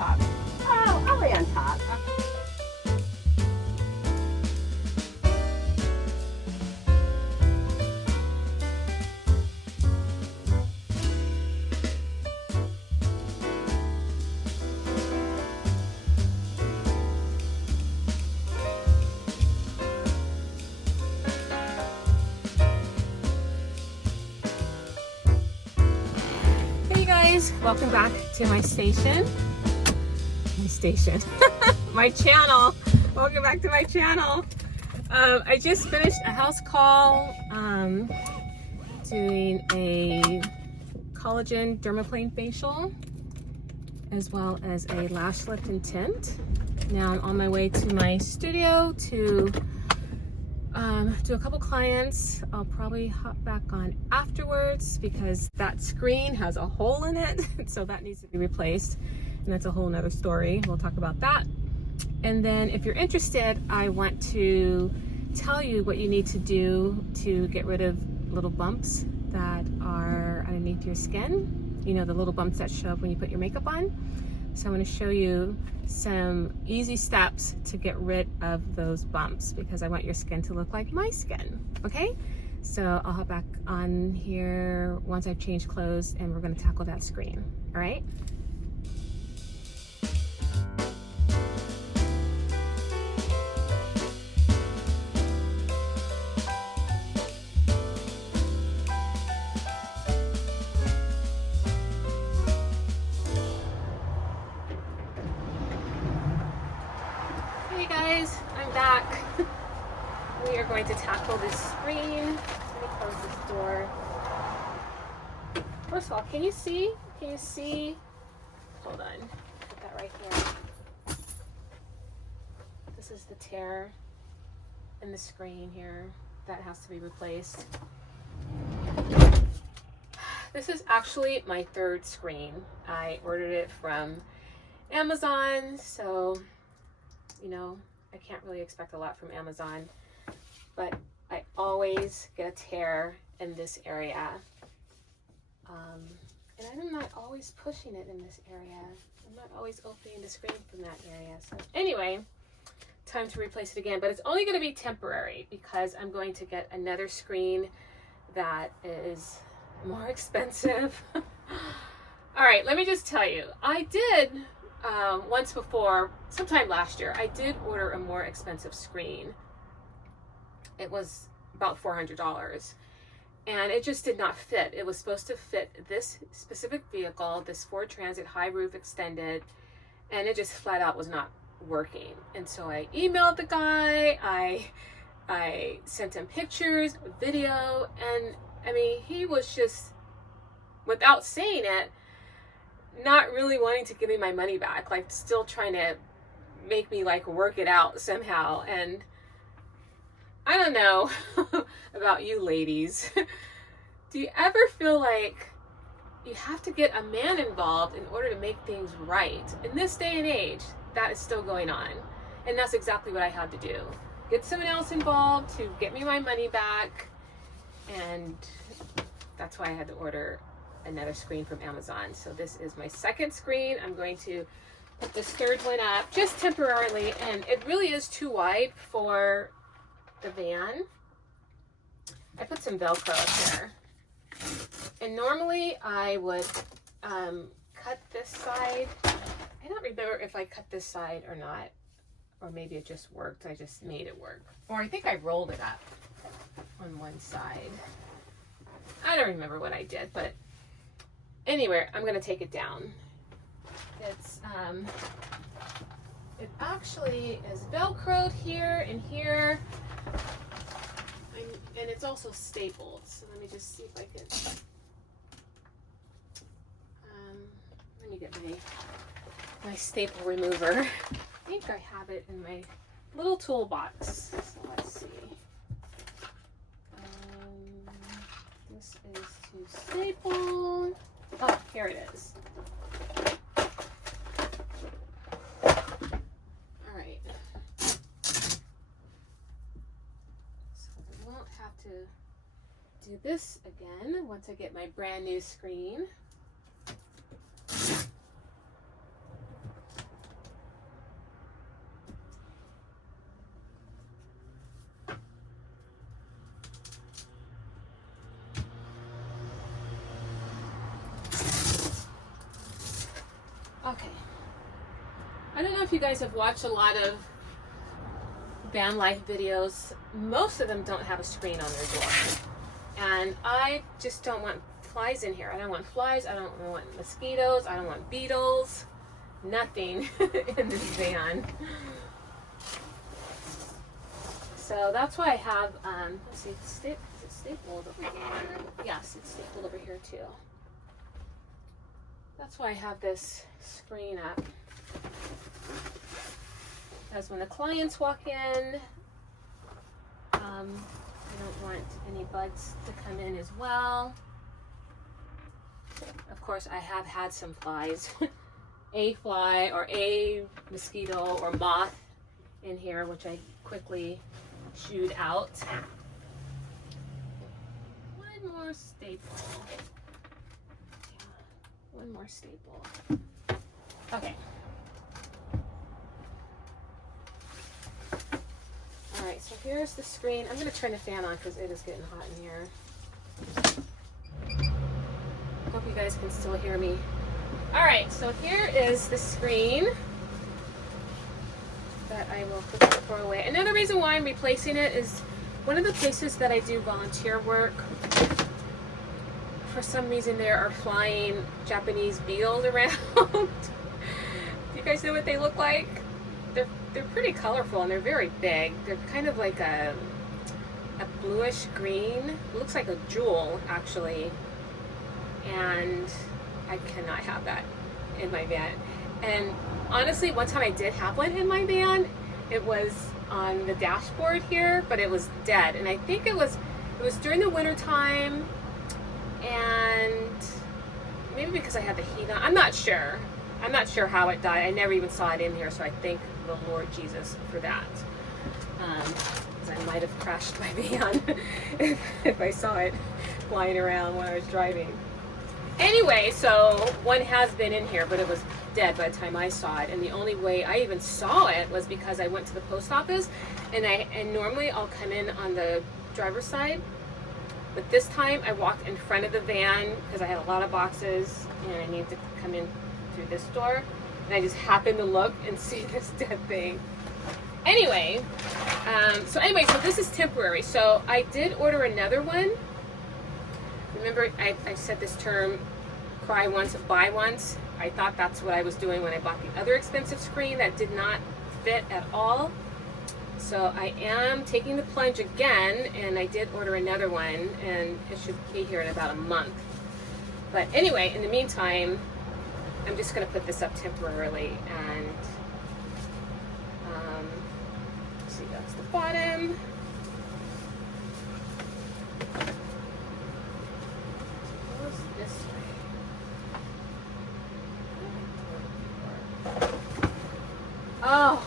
on top? Oh, I'll lay on top. Welcome back to my station. My channel. Welcome back to my channel. I just finished a house call doing a collagen dermaplane facial as well as a lash lift and tint. Now I'm on my way to my studio to do a couple clients. I'll probably hop back on afterwards because that screen has a hole in it, so that needs to be replaced, and that's a whole nother story. We'll talk about that. And then if you're interested, I want to tell you what you need to do to get rid of little bumps that are underneath your skin. You know, the little bumps that show up when you put your makeup on. So I'm going to show you some easy steps to get rid of those bumps because I want your skin to look like my skin, okay? So I'll hop back on here once I've changed clothes and we're going to tackle that screen, all right? Hey guys, I'm back. We are going to tackle this screen. Let me close this door. First of all, can you see? Can you see? Hold on, put that right here. This is the tear in the screen here that has to be replaced. This is actually my third screen. I ordered it from Amazon, so you know, I can't really expect a lot from Amazon, but I always get a tear in this area. And I'm not always pushing it in this area. I'm not always opening the screen from that area. So anyway, time to replace it again, but it's only going to be temporary because I'm going to get another screen that is more expensive. All right, let me just tell you, I did once before, sometime last year, I did order a more expensive screen. It was about $400 and it just did not fit. It was supposed to fit this specific vehicle, this Ford Transit high roof extended, and it just flat out was not working. And so I emailed the guy, I sent him pictures, video, and I mean, he was just, without saying it, not really wanting to give me my money back, like still trying to make me like work it out somehow. And I don't know about you ladies. Do you ever feel like you have to get a man involved in order to make things right? In this day and age, that is still going on. And that's exactly what I had to do. Get someone else involved to get me my money back. And that's why I had to order another screen from Amazon. So this is my second screen. I'm going to put this third one up just temporarily, and it really is too wide for the van. I put some Velcro up here, and normally I would cut this side. I don't remember if I cut this side or not, or maybe it just worked. I just made it work, or I think I rolled it up on one side. I don't remember what I did, but anyway, I'm going to take it down. It's it actually is Velcroed here and here, and it's also stapled. So let me just see if I can. Let me get my staple remover. I think I have it in my little toolbox. So let's see. This is to staple. Oh, here it is. All right. So I won't have to do this again once I get my brand new screen. you guys have watched a lot of Vanlife videos, most of them don't have a screen on their door. And I just don't want flies in here. I don't want flies, I don't want mosquitoes, I don't want beetles, nothing in this van. So that's why I have, let's see, is it stapled over here? Yes, it's stapled over here too. That's why I have this screen up. Because when the clients walk in, I don't want any bugs to come in as well. Of course, I have had some flies, a fly or a mosquito or moth in here, which I quickly shooed out. One more staple. One more staple. Okay. All right, so here's the screen. I'm going to turn the fan on because it is getting hot in here. I hope you guys can still hear me. All right, so here is the screen that I will quickly throw away. Another reason why I'm replacing it is one of the places that I do volunteer work, for some reason there are flying Japanese beetles around. Do you guys know what they look like? They're pretty colorful and they're very big. They're kind of like a bluish green. It looks like a jewel actually. And I cannot have that in my van. And honestly, one time I did have one in my van. It was on the dashboard here, but it was dead. And I think it was during the winter time, and maybe because I had the heat on. I'm not sure. I'm not sure how it died. I never even saw it in here, so I thank the Lord Jesus for that. Because I might have crashed my van if I saw it flying around when I was driving. Anyway, so one has been in here, but it was dead by the time I saw it. And the only way I even saw it was because I went to the post office, and normally I'll come in on the driver's side. But this time I walked in front of the van because I had a lot of boxes and I needed to come in through this door. And I just happened to look and see this dead thing. Anyway, so this is temporary. So I did order another one. Remember, I said this term, cry once, buy once. I thought that's what I was doing when I bought the other expensive screen that did not fit at all. So I am taking the plunge again, and I did order another one, and it should be here in about a month. But anyway, in the meantime, I'm just going to put this up temporarily, and see, that's the bottom. This way. Oh,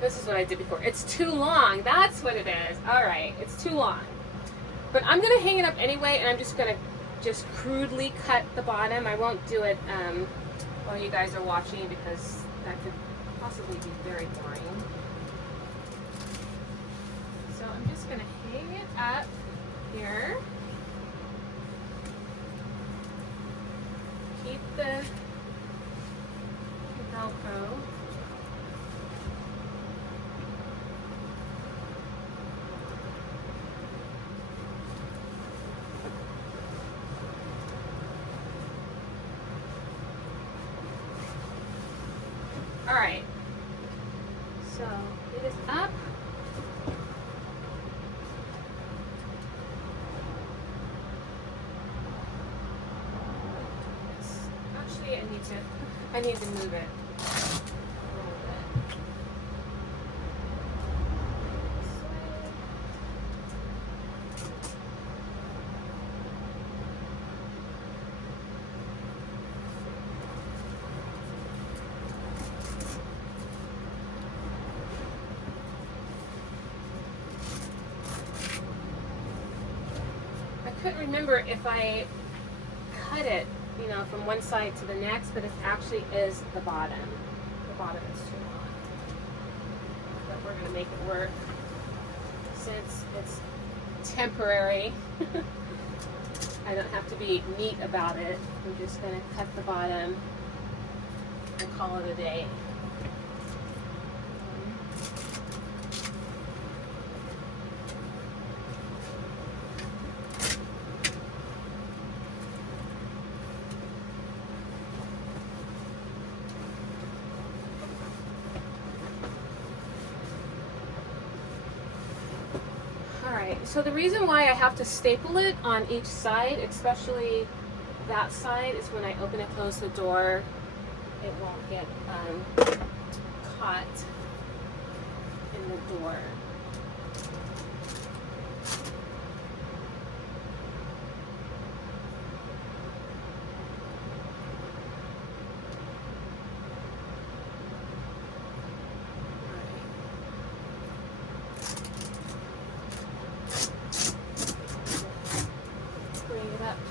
this is what I did before. It's too long. That's what it is. All right, it's too long. But I'm gonna hang it up anyway, and I'm just gonna crudely cut the bottom. I won't do it while you guys are watching because that could possibly be very boring. So I'm just gonna hang it up here. Keep the Velcro. All right, so it is up. Actually, I need to move it a little bit. I couldn't remember if I cut it, from one side to the next, but it actually is the bottom. The bottom is too long. But we're going to make it work since it's temporary. I don't have to be neat about it. I'm just going to cut the bottom and call it a day. Alright, so the reason why I have to staple it on each side, especially that side, is when I open and close the door, it won't get caught in the door.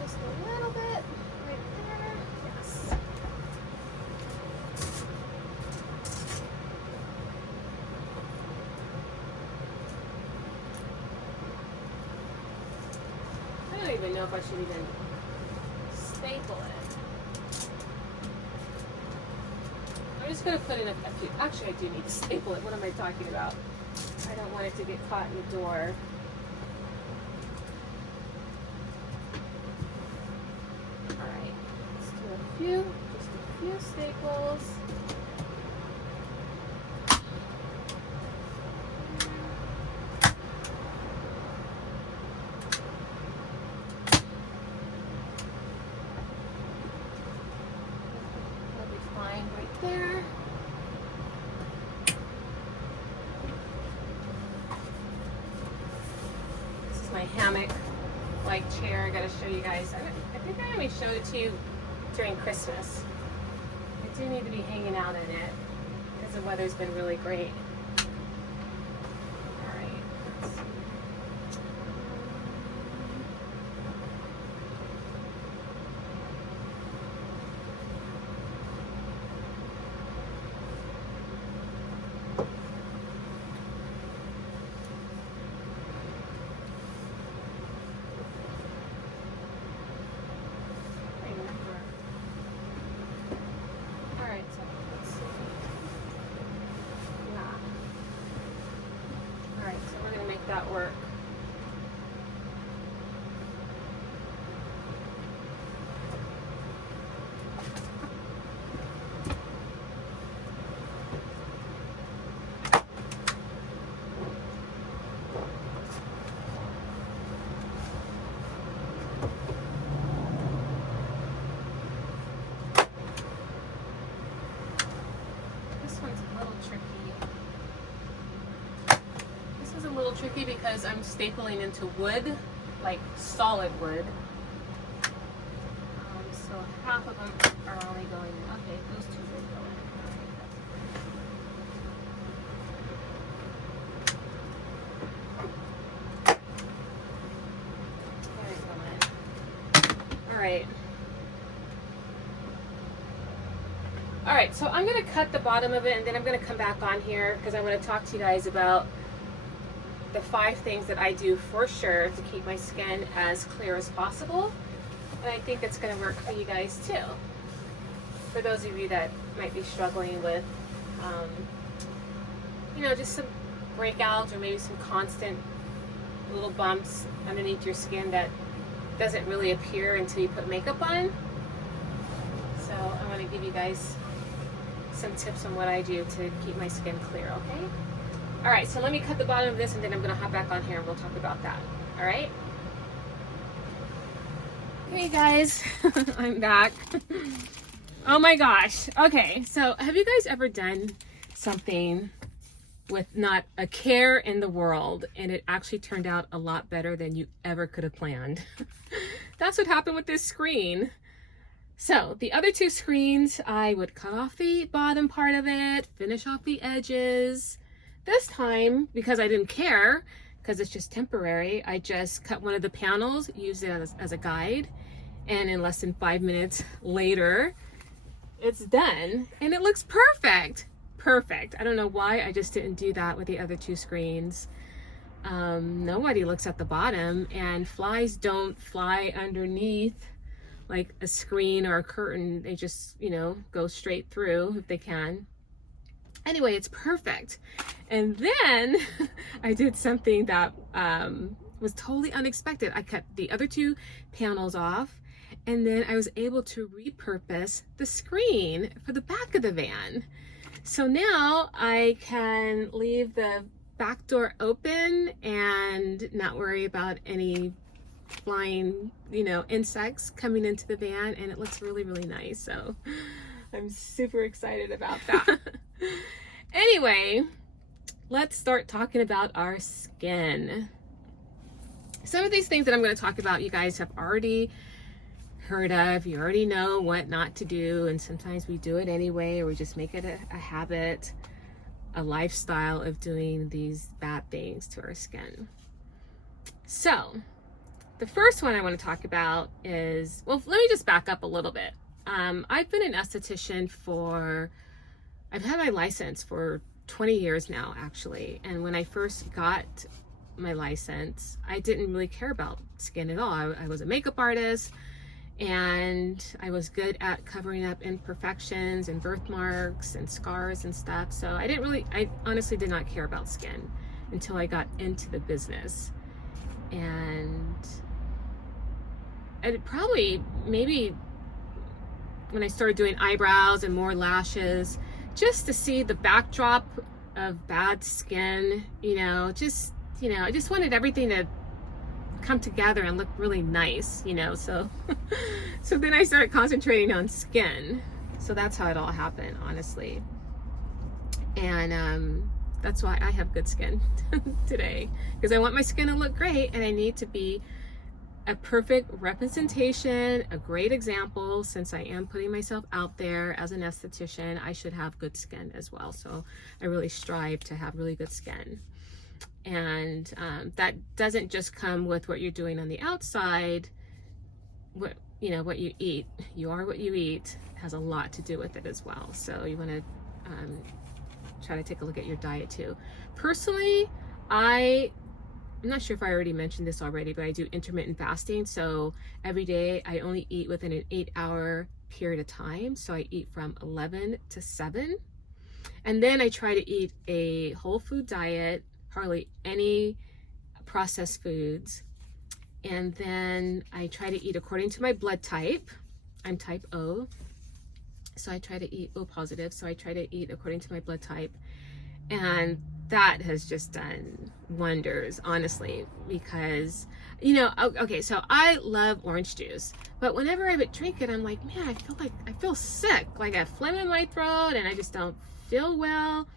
Just a little bit right there. Yes. I don't even know if I should even staple it. I'm just going to put in a few. Actually, I do need to staple it. What am I talking about? I don't want it to get caught in the door. Just a few staples. That'll be fine right there. This is my hammock-like chair. I gotta show you guys. I think I only showed it to you during Christmas. I do need to be hanging out in it because the weather's been really great. Alright, let's see. That work. This one's a little tricky. A little tricky because I'm stapling into wood, like solid wood. So half of them are only going in. Okay, those two did go in. There you go. Alright. Alright, so I'm going to cut the bottom of it and then I'm going to come back on here because I want to talk to you guys about the 5 things that I do for sure to keep my skin as clear as possible. And I think it's going to work for you guys too. For those of you that might be struggling with, you know, just some breakouts or maybe some constant little bumps underneath your skin that doesn't really appear until you put makeup on. So I want to give you guys some tips on what I do to keep my skin clear, okay? All right, so let me cut the bottom of this and then I'm gonna hop back on here and we'll talk about that, all right? Hey guys, I'm back. Oh my gosh, okay, so have you guys ever done something with not a care in the world and it actually turned out a lot better than you ever could have planned? That's what happened with this screen. So the other 2 screens, I would cut off the bottom part of it, finish off the edges. This time, because I didn't care, because it's just temporary, I just cut one of the panels, used it as a guide, and in less than 5 minutes later, it's done, and it looks perfect. Perfect. I don't know why I just didn't do that with the other 2 screens. Nobody looks at the bottom, and flies don't fly underneath like a screen or a curtain. They just, you know, go straight through if they can. Anyway, it's perfect. And then I did something that was totally unexpected. I cut the other 2 panels off, and then I was able to repurpose the screen for the back of the van. So now I can leave the back door open and not worry about any flying, insects coming into the van, and it looks really, really nice. So I'm super excited about that. Anyway, let's start talking about our skin. Some of these things that I'm going to talk about, you guys have already heard of. You already know what not to do, and sometimes we do it anyway, or we just make it a habit, a lifestyle of doing these bad things to our skin. So the first one I want to talk about is, well, let me just back up a little bit. I've been an esthetician I've had my license for 20 years now, actually. And when I first got my license, I didn't really care about skin at all. I was a makeup artist, and I was good at covering up imperfections and birthmarks and scars and stuff. So I honestly did not care about skin until I got into the business. And maybe when I started doing eyebrows and more lashes, just to see the backdrop of bad skin, I just wanted everything to come together and look really nice, so so then I started concentrating on skin. So that's how it all happened, honestly. And that's why I have good skin today, because I want my skin to look great, and I need to be a perfect representation, a great example. Since I am putting myself out there as an esthetician, I should have good skin as well. So I really strive to have really good skin. And that doesn't just come with what you're doing on the outside. What you eat, you are what you eat, has a lot to do with it as well. So you want to try to take a look at your diet too. Personally, I'm not sure if I already mentioned this already, but I do intermittent fasting. So every day I only eat within an 8-hour period of time. So I eat from 11 to 7. And then I try to eat a whole food diet, hardly any processed foods. And then I try to eat according to my blood type. I'm type O. So I try to eat O positive. So I try to eat according to my blood type. And that has just done wonders, honestly, because, okay, so I love orange juice, but whenever I would drink it, I'm like, man, I feel sick, like I have phlegm in my throat, and I just don't feel well.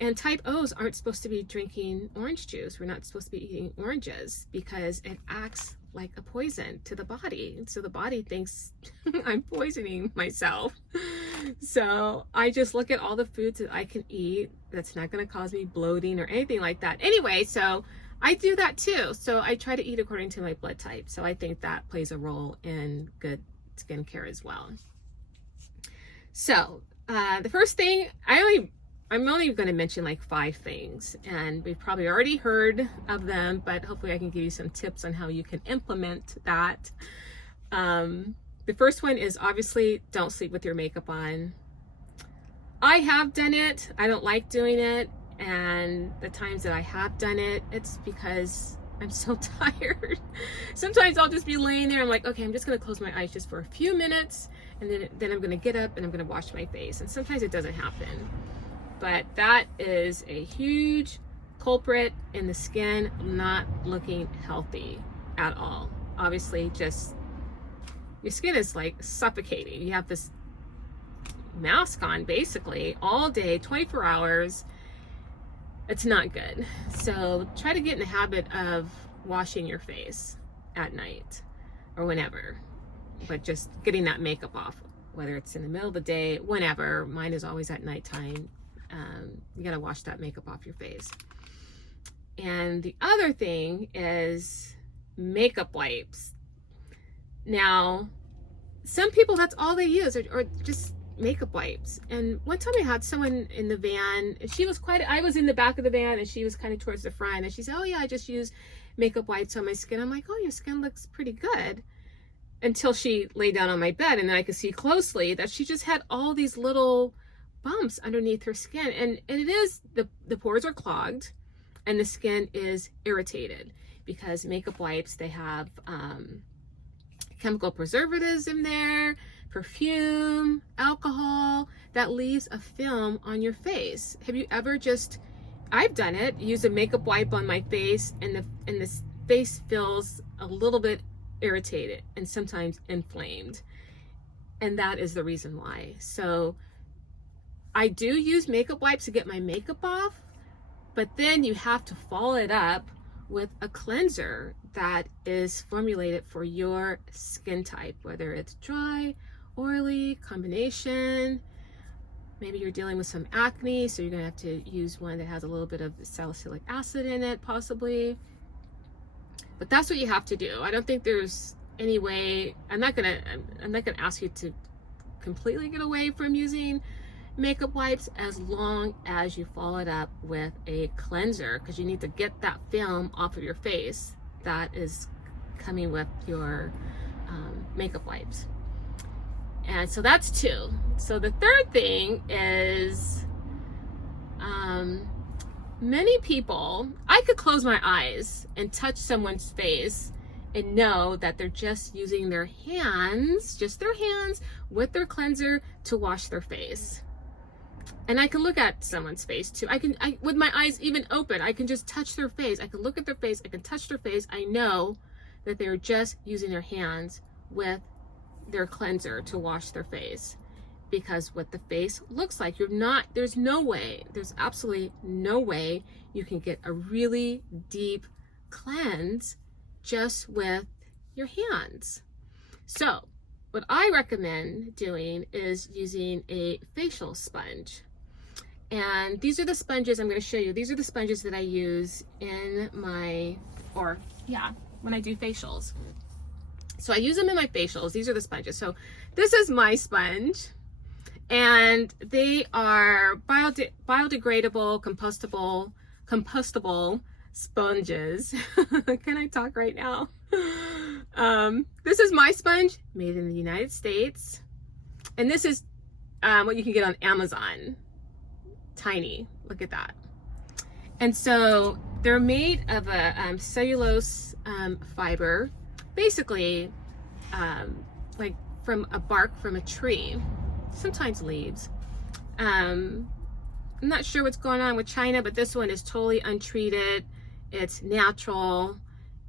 And type O's aren't supposed to be drinking orange juice. We're not supposed to be eating oranges because it acts like a poison to the body. So the body thinks I'm poisoning myself. So I just look at all the foods that I can eat that's not going to cause me bloating or anything like that. Anyway, so I do that too. So I try to eat according to my blood type. So I think that plays a role in good skincare as well. So the first thing, I'm only going to mention like 5 things, and we've probably already heard of them, but hopefully I can give you some tips on how you can implement that. The first one is obviously don't sleep with your makeup on. I have done it. I don't like doing it. And the times that I have done it, it's because I'm so tired. Sometimes I'll just be laying there. I'm like, okay, I'm just going to close my eyes just for a few minutes. And then I'm going to get up and I'm going to wash my face. And sometimes it doesn't happen. But that is a huge culprit in the skin not looking healthy at all. Obviously, just your skin is like suffocating. You have this mask on basically all day, 24 hours. It's not good. So try to get in the habit of washing your face at night or whenever, but just getting that makeup off, whether it's in the middle of the day, whenever. Mine is always at nighttime. You gotta wash that makeup off your face. And the other thing is makeup wipes. Now, some people, that's all they use, or just makeup wipes. And one time I had someone in the van, I was in the back of the van and she was kind of towards the front, and she said, oh yeah, I just use makeup wipes on my skin. I'm like, oh, your skin looks pretty good. Until she lay down on my bed, and then I could see closely that she just had all these little bumps underneath her skin, and it is the pores are clogged and the skin is irritated because makeup wipes, they have chemical preservatives in there, perfume, alcohol, that leaves a film on your face. Have you ever just I've done it, use a makeup wipe on my face, and the face feels a little bit irritated and sometimes inflamed. And that is the reason why. So I do use makeup wipes to get my makeup off, but then you have to follow it up with a cleanser that is formulated for your skin type, whether it's dry, oily, combination. Maybe you're dealing with some acne, so you're gonna have to use one that has a little bit of salicylic acid in it, possibly. But that's what you have to do. I don't think there's any way. I'm not gonna ask you to completely get away from using makeup wipes as long as you follow it up with a cleanser, because you need to get that film off of your face that is coming with your makeup wipes. And so that's two. So the third thing is many people, I could close my eyes and touch someone's face and know that they're just using their hands, just their hands with their cleanser to wash their face. And I can look at someone's face too. I with my eyes even open, I can just touch their face. I can look at their face, I can touch their face. I know that they're just using their hands with their cleanser to wash their face, because what the face looks like, there's no way, there's absolutely no way you can get a really deep cleanse just with your hands. So what I recommend doing is using a facial sponge. And these are the sponges I'm going to show you. These are the sponges that I use in when I do facials. So I use them in my facials. These are the sponges. So this is my sponge, and they are biodegradable, compostable sponges. Can I talk right now? This is my sponge, made in the United States. And this is what you can get on Amazon. Tiny, look at that. And so they're made of a cellulose fiber, basically like from a bark from a tree, sometimes leaves. I'm not sure what's going on with China, but this one is totally untreated. It's natural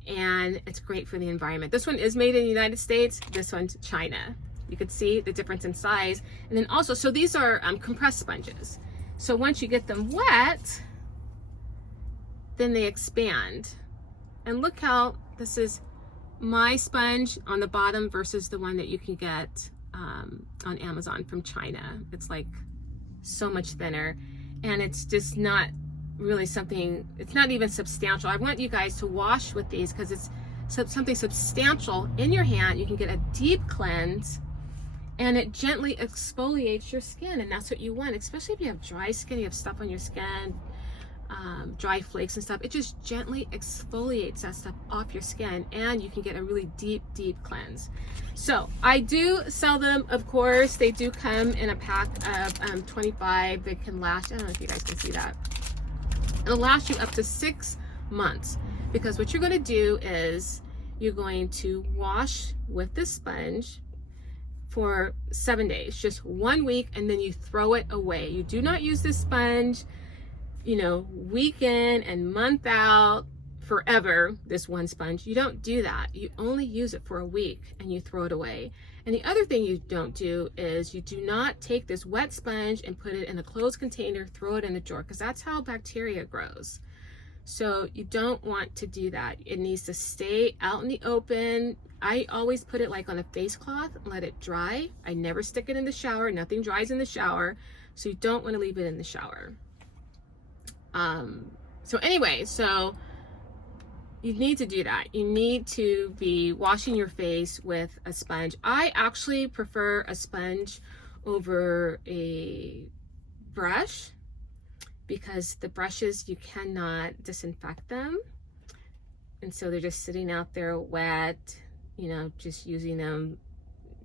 and it's great for the environment. This one is made in the United States, this one's China. You could see the difference in size. And then also, so these are compressed sponges. So once you get them wet, then they expand. And look how this is my sponge on the bottom versus the one that you can get on Amazon from China. It's like so much thinner, and it's just not really something, it's not even substantial. I want you guys to wash with these because it's something substantial in your hand. You can get a deep cleanse, and it gently exfoliates your skin, and that's what you want, especially if you have dry skin, you have stuff on your skin, dry flakes and stuff. It just gently exfoliates that stuff off your skin, and you can get a really deep cleanse. So I do sell them, of course. They do come in a pack of 25. They can last, I don't know if you guys can see that, it'll last you up to 6 months, because what you're going to do is you're going to wash with this sponge for 7 days, just 1 week, and then you throw it away. You do not use this sponge, week in and month out forever, this one sponge. You don't do that. You only use it for a week and you throw it away. And the other thing you don't do is you do not take this wet sponge and put it in a closed container, throw it in the drawer, because that's how bacteria grows. So you don't want to do that. It needs to stay out in the open. I always put it like on a face cloth and let it dry. I never stick it in the shower. Nothing dries in the shower. So you don't want to leave it in the shower. So anyway, so you need to do that. You need to be washing your face with a sponge. I actually prefer a sponge over a brush, because the brushes, you cannot disinfect them. And so they're just sitting out there wet, just using them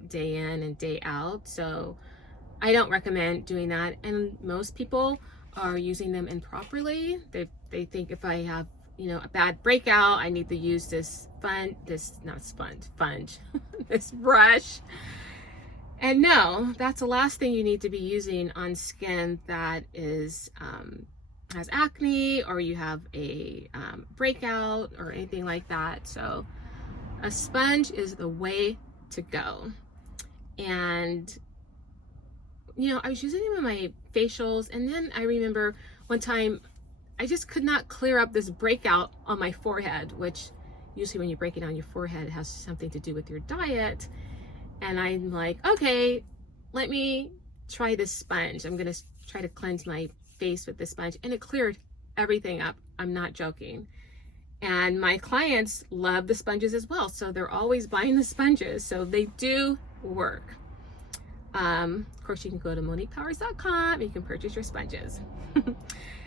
day in and day out. So I don't recommend doing that. And most people are using them improperly. They think if I have, a bad breakout, I need to use this this brush. And no, that's the last thing you need to be using on skin that is has acne or you have a breakout or anything like that. So a sponge is the way to go. And I was using them in my facials, and then I remember one time I just could not clear up this breakout on my forehead, which usually when you're breaking on your forehead, it has something to do with your diet. And I'm like, okay, let me try this sponge. I'm gonna try to cleanse my face with this sponge, and it cleared everything up. I'm not joking. And my clients love the sponges as well, so they're always buying the sponges, so they do work. Of course, you can go to MoniquePowers.com and you can purchase your sponges.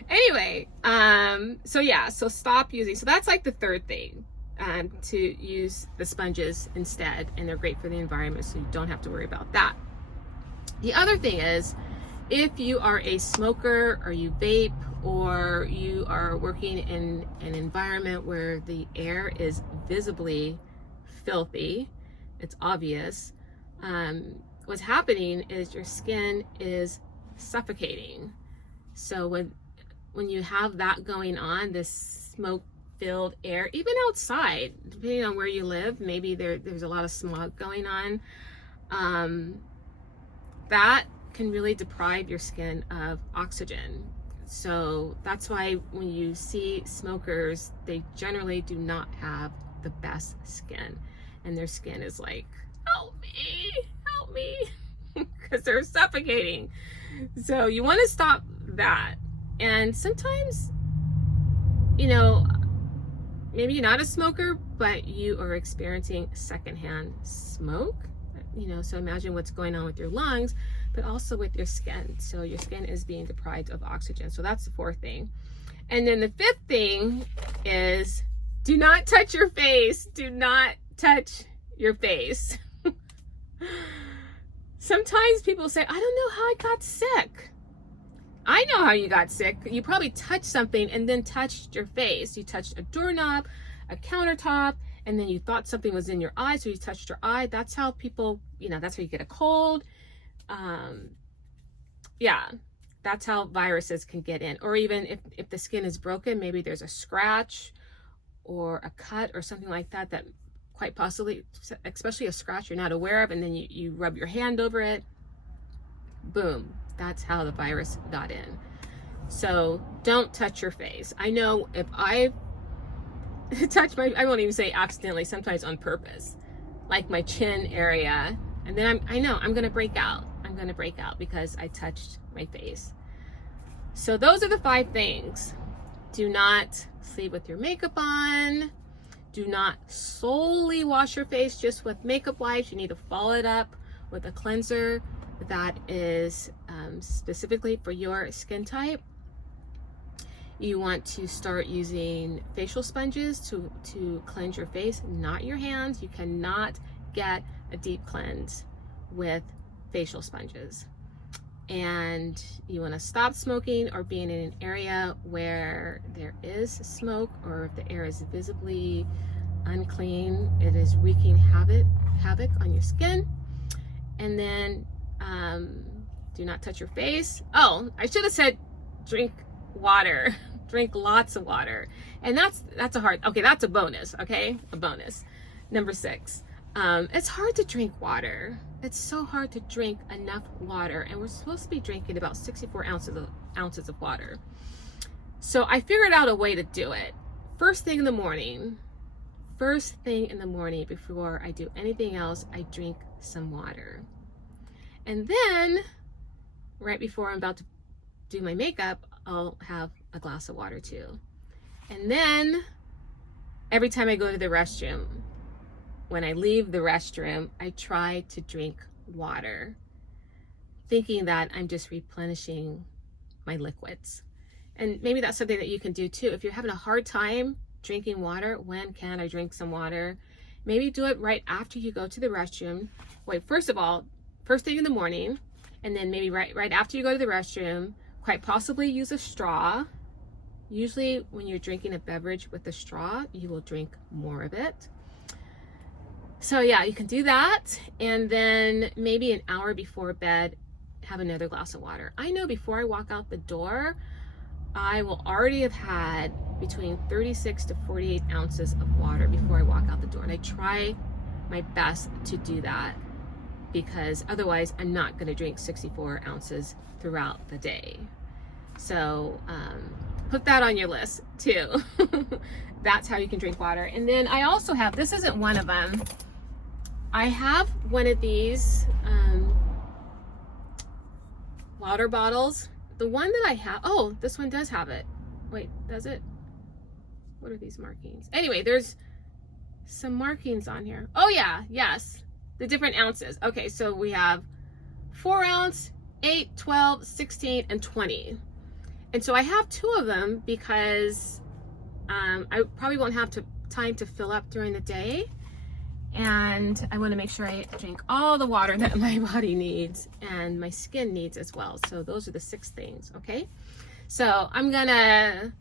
Anyway, so stop using. So that's like the third thing, to use the sponges instead, and they're great for the environment, so you don't have to worry about that. The other thing is, if you are a smoker or you vape or you are working in an environment where the air is visibly filthy, it's obvious, what's happening is your skin is suffocating. So when you have that going on, this smoke filled air, even outside, depending on where you live, maybe there's a lot of smog going on, that can really deprive your skin of oxygen. So that's why when you see smokers, they generally do not have the best skin, and their skin is like, help me, because they're suffocating. So you want to stop that. And sometimes, maybe you're not a smoker, but you are experiencing secondhand smoke, so imagine what's going on with your lungs, but also with your skin. So your skin is being deprived of oxygen. So that's the fourth thing. And then the fifth thing is, do not touch your face. Do not touch your face. Sometimes people say, I don't know how I got sick. I know how you got sick. You probably touched something and then touched your face. You touched a doorknob, a countertop, and then you thought something was in your eye, so you touched your eye. That's how people, that's how you get a cold. That's how viruses can get in. Or even if the skin is broken, maybe there's a scratch or a cut or something like that, that quite possibly, especially a scratch you're not aware of, and then you rub your hand over it, boom, that's how the virus got in. So don't touch your face. I know if I touch I won't even say accidentally, sometimes on purpose, like my chin area, and then I know I'm gonna break out. I'm gonna break out because I touched my face. So those are the 5 things. Do not sleep with your makeup on. Do not solely wash your face just with makeup wipes. You need to follow it up with a cleanser that is specifically for your skin type. You want to start using facial sponges to cleanse your face, not your hands. You cannot get a deep cleanse with facial sponges. And you want to stop smoking or being in an area where there is smoke, or if the air is visibly unclean, it is wreaking havoc on your skin. And then do not touch your face. Oh, I should have said drink water. Drink lots of water. And that's a bonus, okay? A bonus. Number 6. It's hard to drink water. It's so hard to drink enough water, and we're supposed to be drinking about 64 ounces of water. So I figured out a way to do it. First thing in the morning, before I do anything else, I drink some water. And then right before I'm about to do my makeup, I'll have a glass of water too. And then every time I go to the restroom, when I leave the restroom, I try to drink water, thinking that I'm just replenishing my liquids. And maybe that's something that you can do too. If you're having a hard time drinking water, when can I drink some water? Maybe do it right after you go to the restroom. Wait, first of all, first thing in the morning, and then maybe right after you go to the restroom, quite possibly use a straw. Usually when you're drinking a beverage with a straw, you will drink more of it. So yeah, you can do that. And then maybe an hour before bed, have another glass of water. I know before I walk out the door, I will already have had between 36 to 48 ounces of water before I walk out the door. And I try my best to do that because otherwise I'm not going to drink 64 ounces throughout the day. So put that on your list too. That's how you can drink water. And then I also have, this isn't one of them, I have one of these water bottles. The one that I have, oh, this one does have it. Wait, does it? What are these markings? Anyway, there's some markings on here. Oh yeah, yes, the different ounces. Okay, so we have 4 ounce, 8, 12, 16, and 20. And so I have 2 of them because I probably won't have time to fill up during the day. And I want to make sure I drink all the water that my body needs and my skin needs as well. So those are the 6 things, okay? So I'm gonna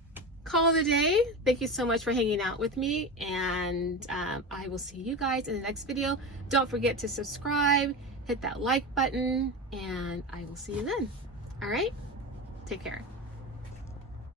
call it a day. Thank you so much for hanging out with me, and I will see you guys in the next video. Don't forget to subscribe, hit that like button, and I will see you then. All right, take care.